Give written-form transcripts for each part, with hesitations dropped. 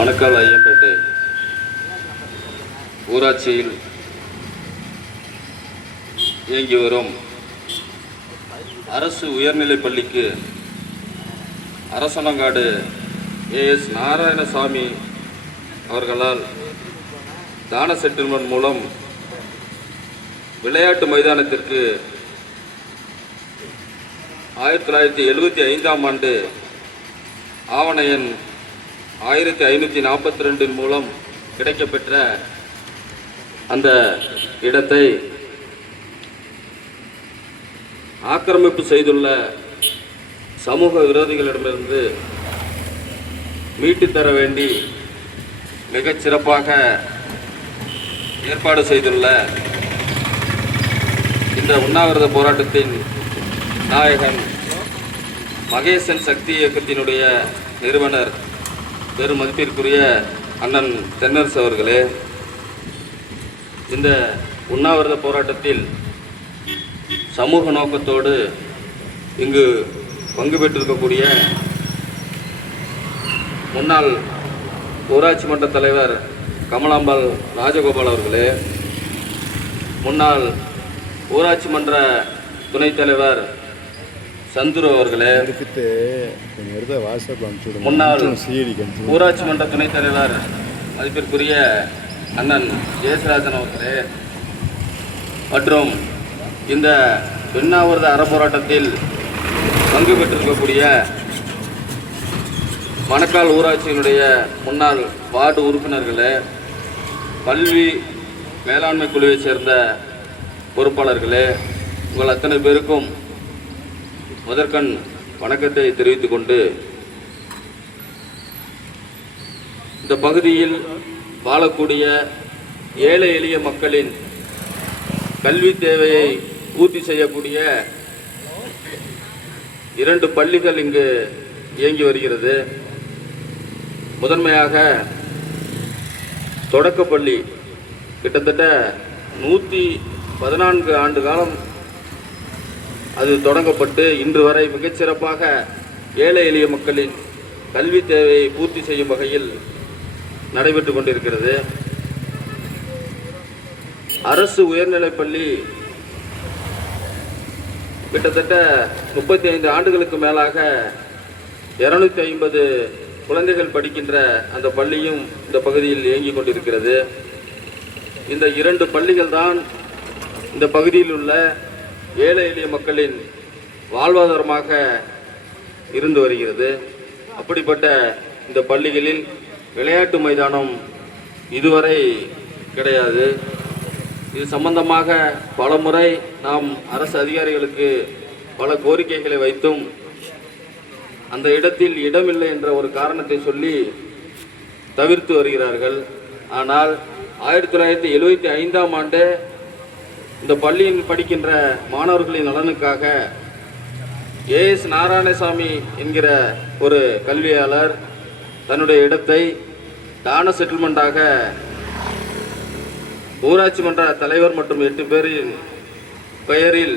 மணக்கால் ஐயம்பேட்டை ஊராட்சியில் இயங்கி வரும் அரசு உயர்நிலைப் பள்ளிக்கு அரசனங்காடு ஏஎஸ் நாராயணசாமி அவர்களால் தான செட்டில்மெண்ட் மூலம் விளையாட்டு மைதானத்திற்கு 1975ஆம் ஆண்டு ஆவண எண் 1542 மூலம் கிடைக்கப்பெற்ற அந்த இடத்தை ஆக்கிரமிப்பு செய்துள்ள சமூக விரோதிகளிடமிருந்து மீட்டுத் தர வேண்டி மிகச் சிறப்பாக ஏற்பாடு செய்துள்ள இந்த உண்ணாவிரத போராட்டத்தின் நாயகன் மகேசன் சக்தி இயக்கத்தினுடைய நிறுவனர் பெருமதிப்பிற்குரிய அண்ணன் தென்னரசு அவர்களே, இந்த உண்ணாவிரத போராட்டத்தில் சமூக நோக்கத்தோடு இங்கு பங்கு பெற்றிருக்கக்கூடிய முன்னாள் ஊராட்சி மன்ற தலைவர் கமலாம்பாள் ராஜகோபால் அவர்களே, முன்னாள் ஊராட்சி மன்ற துணைத் தலைவர் சந்துரு அவர்களே, முன்னாள் ஊராட்சி மன்ற துணைத் தலைவர் மதிப்பிற்குரிய அண்ணன் ஜெயசராஜன் அவர்களே மற்றும் இந்த உண்ணாவிரத அறப்போராட்டத்தில் பங்கு பெற்றிருக்கக்கூடிய மணக்கால் ஊராட்சியினுடைய முன்னாள் வார்டு உறுப்பினர்களே, கல்வி மேலாண்மை குழுவைச் சேர்ந்த பொறுப்பாளர்களே, உங்கள் அத்தனை பேருக்கும் முதற்கண் வணக்கத்தை தெரிவித்துக் கொண்டு, இந்த பகுதியில் வாழக்கூடிய ஏழை எளிய மக்களின் கல்வி தேவையை பூர்த்தி செய்யக்கூடிய 2 பள்ளிகள் இங்கு இயங்கி வருகிறது. முதன்மையாக தொடக்கப்பள்ளி கிட்டத்தட்ட 114 ஆண்டு காலம் அது தொடங்கப்பட்டு இன்று வரை மிகச்சிறப்பாக ஏழை எளிய மக்களின் கல்வி தேவையை பூர்த்தி செய்யும் வகையில் நடைபெற்று கொண்டிருக்கிறது. அரசு உயர்நிலைப்பள்ளி கிட்டத்தட்ட 35 ஆண்டுகளுக்கு மேலாக 250 குழந்தைகள் படிக்கின்ற அந்த பள்ளியும் இந்த பகுதியில் இயங்கிக் கொண்டிருக்கிறது. இந்த 2 பள்ளிகள் தான் இந்த பகுதியில் உள்ள ஏழை எளிய மக்களின் வாழ்வாதாரமாக இருந்து வருகிறது. அப்படிப்பட்ட இந்த பள்ளிகளில் விளையாட்டு மைதானம் இதுவரை கிடையாது. இது சம்பந்தமாக பல முறை நாம் அரசு அதிகாரிகளுக்கு பல கோரிக்கைகளை வைத்தும் அந்த இடத்தில் இடமில்லை என்ற ஒரு காரணத்தை சொல்லி தவிர்த்து வருகிறார்கள். ஆனால் 1975ஆம் ஆண்டு இந்த பள்ளியில் படிக்கின்ற மாணவர்களின் நலனுக்காக ஏஎஸ் நாராயணசாமி என்கிற ஒரு கல்வியாளர் தன்னுடைய இடத்தை தான செட்டில்மெண்டாக ஊராட்சி மன்ற தலைவர் மற்றும் 8 பேரின் பெயரில்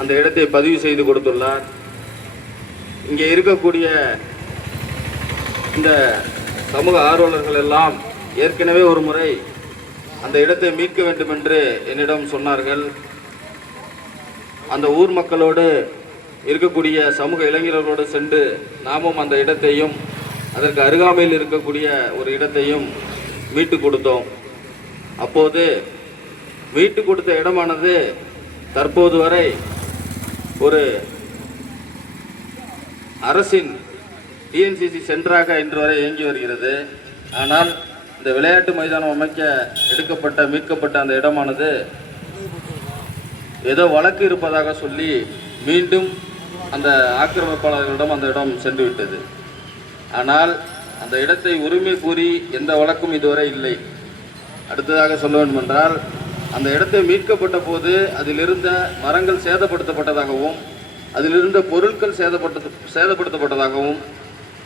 அந்த இடத்தை பதிவு செய்து கொடுத்துள்ளார். இங்கே இருக்கக்கூடிய இந்த சமூக ஆர்வலர்கள் எல்லாம் ஏற்கனவே ஒரு முறை அந்த இடத்தை மீட்க வேண்டும் என்று என்னிடம் சொன்னார்கள். அந்த ஊர் மக்களோடு இருக்கக்கூடிய சமூக இளைஞர்களோடு சென்று நாமும் அந்த இடத்தையும் அதற்கு அருகாமையில் இருக்கக்கூடிய ஒரு இடத்தையும் மீட்டு கொடுத்தோம். அப்போது மீட்டு கொடுத்த இடமானது தற்போது வரை ஒரு அரசின் டிஎன்சிசி சென்டராக இன்று வரை இயங்கி வருகிறது. ஆனால் இந்த விளையாட்டு மைதானம் அமைக்க மீட்கப்பட்ட அந்த இடமானது ஏதோ வழக்கு இருப்பதாக சொல்லி மீண்டும் அந்த ஆக்கிரமிப்பாளர்களிடம் அந்த இடம் சென்று விட்டது. ஆனால் அந்த இடத்தை உரிமை கூறி எந்த வழக்கும் இதுவரை இல்லை. அடுத்ததாக சொல்ல வேண்டும் என்றால், அந்த இடத்தை மீட்கப்பட்ட போது அதிலிருந்த மரங்கள் சேதப்படுத்தப்பட்டதாகவும் அதிலிருந்த பொருட்கள் சேதப்படுத்தப்பட்டதாகவும்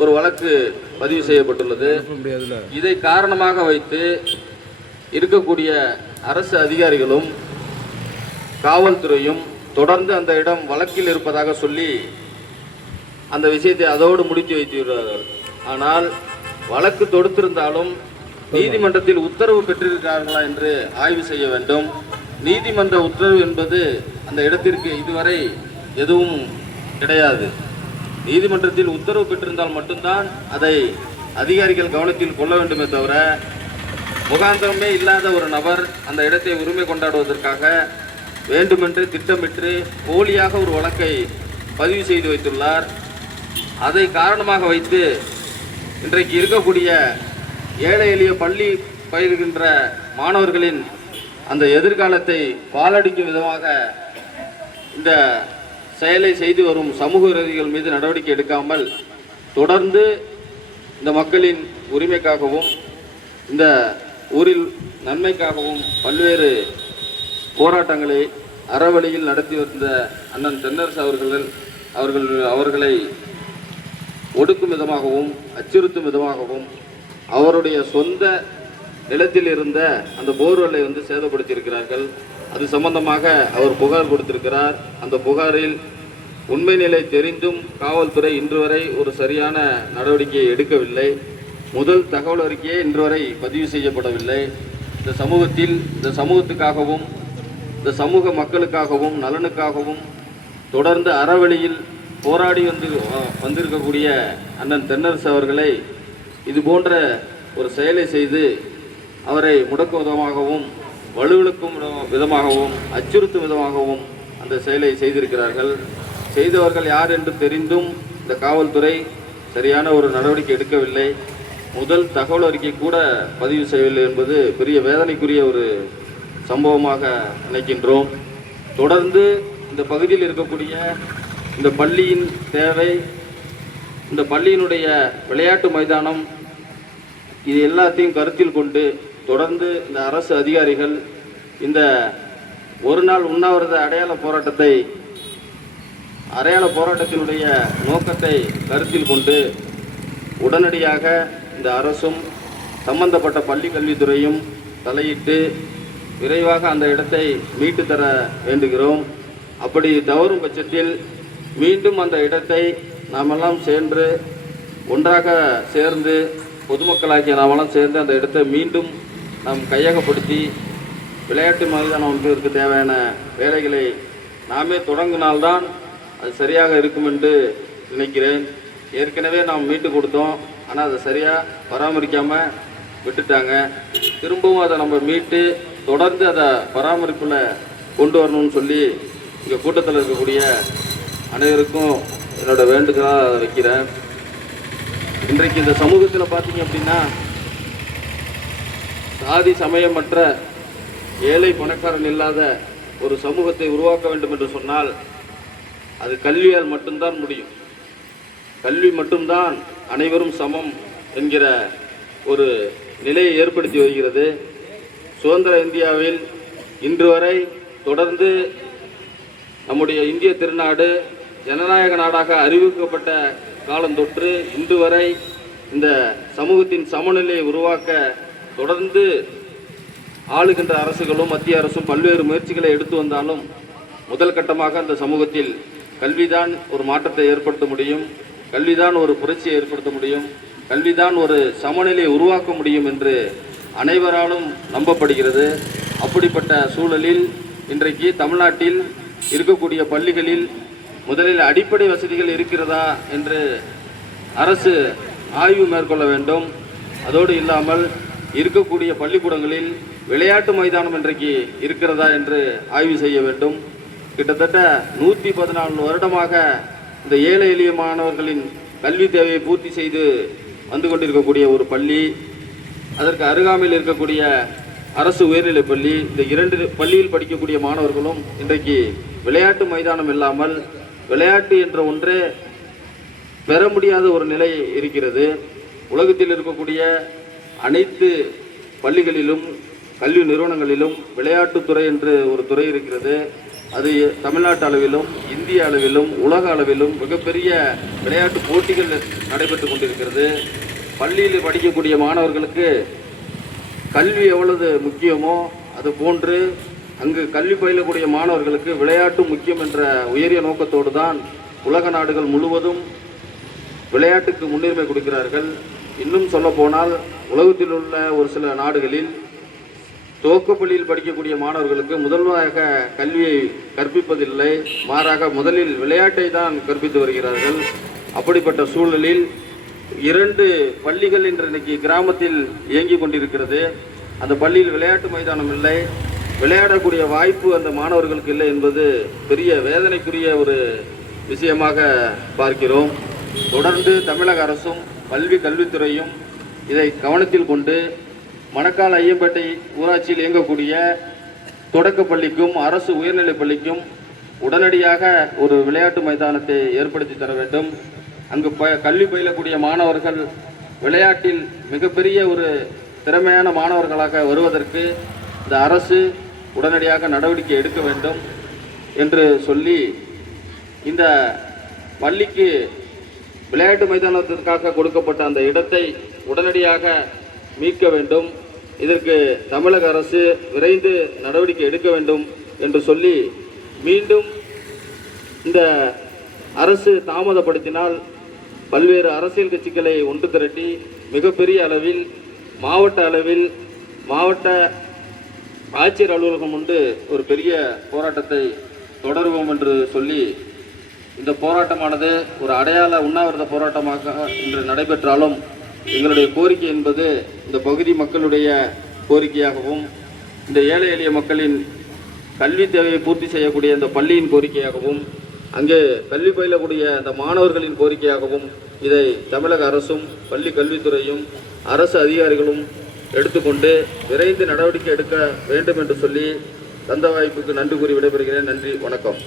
ஒரு வழக்கு பதிவு செய்யப்பட்டுள்ளது. இதை காரணமாக வைத்து இருக்கக்கூடிய அரசு அதிகாரிகளும் காவல்துறையும் தொடர்ந்து அந்த இடம் வழக்கில் இருப்பதாக சொல்லி அந்த விஷயத்தை அதோடு முடித்து வைத்துள்ளார்கள். ஆனால் வழக்கு தொடுத்திருந்தாலும் நீதிமன்றத்தில் உத்தரவு பெற்றிருக்கிறார்களா என்று ஆய்வு செய்ய வேண்டும். நீதிமன்ற உத்தரவு என்பது அந்த இடத்திற்கு இதுவரை எதுவும் கிடையாது. நீதிமன்றத்தில் உத்தரவு பெற்றிருந்தால் மட்டும்தான் அதை அதிகாரிகள் கவனத்தில் கொள்ள வேண்டுமே தவிர, முகாந்திரமே இல்லாத ஒரு நபர் அந்த இடத்தை உரிமை கொண்டாடுவதற்காக வேண்டுமென்று திட்டமிட்டு போலியாக ஒரு வழக்கை பதிவு செய்து வைத்துள்ளார். அதை காரணமாக வைத்து இன்றைக்கு இருக்கக்கூடிய ஏழை எளிய பள்ளி பயில்கின்ற மாணவர்களின் அந்த எதிர்காலத்தை பாலடிக்கும் விதமாக இந்த செயலை செய்து வரும் சமூக விரோதிகள் மீது நடவடிக்கை எடுக்காமல் தொடர்ந்து இந்த மக்களின் உரிமைக்காகவும் இந்த ஊரில் நன்மைக்காகவும் பல்வேறு போராட்டங்களை அறவழியில் நடத்தி வந்த அண்ணன் தென்னரசு அவர்களை ஒடுக்கும் விதமாகவும் அச்சுறுத்தும் விதமாகவும் அவருடைய சொந்த நிலத்தில் இருந்த அந்த போர்வெல்லை சேதப்படுத்தியிருக்கிறார்கள். அது சம்பந்தமாக அவர் புகார் கொடுத்திருக்கிறார். அந்த புகாரில் உண்மை நிலை தெரிந்தும் காவல்துறை இன்று வரை ஒரு சரியான நடவடிக்கையை எடுக்கவில்லை. முதல் தகவல் அறிக்கையே இன்று வரை பதிவு செய்யப்படவில்லை. இந்த சமூகத்துக்காகவும் இந்த சமூக மக்களுக்காகவும் நலனுக்காகவும் தொடர்ந்து அறவழியில் போராடி வந்திருக்கக்கூடிய அண்ணன் தென்னரசு அவர்களை இது போன்ற ஒரு செயலை செய்து அவரை முடக்கும் விதமாகவும் வலுவிழுக்கும் விதமாகவும் அச்சுறுத்தும் விதமாகவும் அந்த செயலை செய்திருக்கிறார்கள். செய்தவர்கள் யார் என்று தெரிந்தும் இந்த காவல்துறை சரியான ஒரு நடவடிக்கை எடுக்கவில்லை. முதல் தகவல் அறிக்கை கூட பதிவு செய்யவில்லை என்பது பெரிய வேதனைக்குரிய ஒரு சம்பவமாக நினைக்கின்றோம். தொடர்ந்து இந்த பகுதியில் இருக்கக்கூடிய இந்த பள்ளியின் தேவை, இந்த பள்ளியினுடைய விளையாட்டு மைதானம், இது எல்லாத்தையும் கருத்தில் கொண்டு தொடர்ந்து இந்த அரசு அதிகாரிகள் இந்த ஒரு நாள் உண்ணாவிரத அடையாள போராட்டத்தினுடைய நோக்கத்தை கருத்தில் கொண்டு உடனடியாக இந்த அரசும் சம்பந்தப்பட்ட பள்ளி கல்வித்துறையும் தலையிட்டு விரைவாக அந்த இடத்தை மீட்டு தர வேண்டுகிறோம். அப்படி தவறும் பட்சத்தில் மீண்டும் அந்த இடத்தை நாமெல்லாம் ஒன்றாக சேர்ந்து பொதுமக்களாகிய நாமெல்லாம் சேர்ந்து அந்த இடத்தை மீண்டும் நாம் கையகப்படுத்தி விளையாட்டு மைதானம் ஒன்றிற்கு தேவையான வேலைகளை நாமே தொடங்கினால்தான் அது சரியாக இருக்கும் என்று நினைக்கிறேன். ஏற்கனவே நாம் மீட்டு கொடுத்தோம், ஆனால் அதை சரியாக பராமரிக்காமல் விட்டுட்டாங்க. திரும்பவும் அதை நம்ம மீட்டு தொடர்ந்து அதை பராமரிப்பில் கொண்டு வரணும்னு சொல்லி இங்கே கூட்டத்தில் இருக்கக்கூடிய அனைவருக்கும் என்னோட வேண்டுகோளாக அதை வைக்கிறேன். இன்றைக்கு இந்த சமூகத்தில் பார்த்தீங்க அப்படின்னா சாதி சமயமற்ற ஏழை பணக்காரன் இல்லாத ஒரு சமூகத்தை உருவாக்க வேண்டும் என்று சொன்னால் அது கல்வியால் மட்டும்தான் முடியும். கல்வி மட்டும்தான் அனைவரும் சமம் என்கிற ஒரு நிலையை ஏற்படுத்தி வருகிறது. சுதந்திர இந்தியாவில் இன்று வரை தொடர்ந்து நம்முடைய இந்திய திருநாடு ஜனநாயக நாடாக அறிவிக்கப்பட்ட காலந்தொற்று இன்று வரை இந்த சமூகத்தின் சமநிலையை உருவாக்க தொடர்ந்து ஆளுகின்ற அரசுகளும் மத்திய அரசும் பல்வேறு முயற்சிகளை எடுத்து வந்தாலும் முதல் கட்டமாக அந்த சமூகத்தில் கல்விதான் ஒரு மாற்றத்தை ஏற்படுத்த முடியும், கல்விதான் ஒரு புரட்சியை ஏற்படுத்த முடியும், கல்விதான் ஒரு சமநிலையை உருவாக்க முடியும் என்று அனைவராலும் நம்பப்படுகிறது. அப்படிப்பட்ட சூழலில் இன்றைக்கு தமிழ்நாட்டில் இருக்கக்கூடிய பள்ளிகளில் முதலில் அடிப்படை வசதிகள் இருக்கிறதா என்று அரசு ஆய்வு மேற்கொள்ள வேண்டும். அதோடு இல்லாமல் இருக்கக்கூடிய பள்ளிக்கூடங்களில் விளையாட்டு மைதானம் இன்றைக்கு இருக்கிறதா என்று ஆய்வு செய்ய வேண்டும். கிட்டத்தட்ட 114 வருடமாக இந்த ஏழை எளிய மாணவர்களின் கல்வி தேவையை பூர்த்தி செய்து வந்து கொண்டிருக்கக்கூடிய ஒரு பள்ளி, அதற்கு அருகாமையில் இருக்கக்கூடிய அரசு உயர்நிலைப் பள்ளி, இந்த 2 பள்ளியில் படிக்கக்கூடிய மாணவர்களும் இன்றைக்கு விளையாட்டு மைதானம் இல்லாமல் விளையாட்டு என்ற ஒன்றே பெற முடியாத ஒரு நிலை இருக்கிறது. உலகத்தில் இருக்கக்கூடிய அனைத்து பள்ளிகளிலும் கல்வி நிறுவனங்களிலும் விளையாட்டுத்துறை என்று ஒரு துறை இருக்கிறது. அது தமிழ்நாட்டு அளவிலும் இந்திய அளவிலும் உலக அளவிலும் மிகப்பெரிய விளையாட்டு போட்டிகள் நடைபெற்று கொண்டிருக்கிறது. பள்ளியில் படிக்கக்கூடிய மாணவர்களுக்கு கல்வி எவ்வளவு முக்கியமோ அது போன்று அங்கு கல்வி பயிலக்கூடிய மாணவர்களுக்கு விளையாட்டு முக்கியம் என்ற உயரிய நோக்கத்தோடு தான் உலக நாடுகள் முழுவதும் விளையாட்டுக்கு முன்னுரிமை கொடுக்கிறார்கள். இன்னும் சொல்லப்போனால் உலகத்தில் உள்ள ஒரு சில நாடுகளில் துவக்கப்பள்ளியில் படிக்கக்கூடிய மாணவர்களுக்கு முதல்வராக கல்வியை கற்பிப்பதில்லை, மாறாக முதலில் விளையாட்டை தான் கற்பித்து வருகிறார்கள். அப்படிப்பட்ட சூழலில் 2 பள்ளிகள் இன்றைக்கு கிராமத்தில் இயங்கி கொண்டிருக்கிறது. அந்த பள்ளியில் விளையாட்டு மைதானம் இல்லை, விளையாடக்கூடிய வாய்ப்பு அந்த மாணவர்களுக்கு இல்லை என்பது பெரிய வேதனைக்குரிய ஒரு விஷயமாக பார்க்கிறோம். தொடர்ந்து தமிழக அரசும் கல்வித்துறையும் இதை கவனத்தில் கொண்டு மணக்கால் ஐயம்பேட்டை ஊராட்சியில் இயங்கக்கூடிய தொடக்க பள்ளிக்கும் அரசு உயர்நிலைப் பள்ளிக்கும் உடனடியாக ஒரு விளையாட்டு மைதானத்தை ஏற்படுத்தி தர வேண்டும். அங்கு கல்வி பயிலக்கூடிய மாணவர்கள் விளையாட்டில் மிகப்பெரிய ஒரு திறமையான மாணவர்களாக வருவதற்கு இந்த அரசு உடனடியாக நடவடிக்கை எடுக்க வேண்டும் என்று சொல்லி, இந்த பள்ளிக்கு விளையாட்டு மைதானத்திற்காக கொடுக்கப்பட்ட அந்த இடத்தை உடனடியாக மீட்க வேண்டும். இதற்கு தமிழக அரசு விரைந்து நடவடிக்கை எடுக்க வேண்டும் என்று சொல்லி, மீண்டும் இந்த அரசு தாமதப்படுத்தினால் பல்வேறு அரசியல் கட்சிகளை ஒன்று திரட்டி மிகப்பெரிய அளவில் மாவட்ட ஆட்சியர் அலுவலகம் முன்பு ஒரு பெரிய போராட்டத்தை தொடருவோம் என்று சொல்லி, இந்த போராட்டமானது ஒரு அடையாள உண்ணாவிரத போராட்டமாக இன்று நடைபெற்றாலும் எங்களுடைய கோரிக்கை என்பது இந்த பகுதி மக்களுடைய கோரிக்கையாகவும், இந்த ஏழை எளிய மக்களின் கல்வி தேவையை பூர்த்தி செய்யக்கூடிய இந்த பள்ளியின் கோரிக்கையாகவும், அங்கே கல்வி பயிலக்கூடிய அந்த மாணவர்களின் கோரிக்கையாகவும் இதை தமிழக அரசும் கல்வித்துறையும் அரசு அதிகாரிகளும் எடுத்துக்கொண்டு விரைந்து நடவடிக்கை எடுக்க வேண்டும் என்று சொல்லி தந்த வாய்ப்புக்கு நன்றி கூறி விடைபெறுகிறேன். நன்றி, வணக்கம்.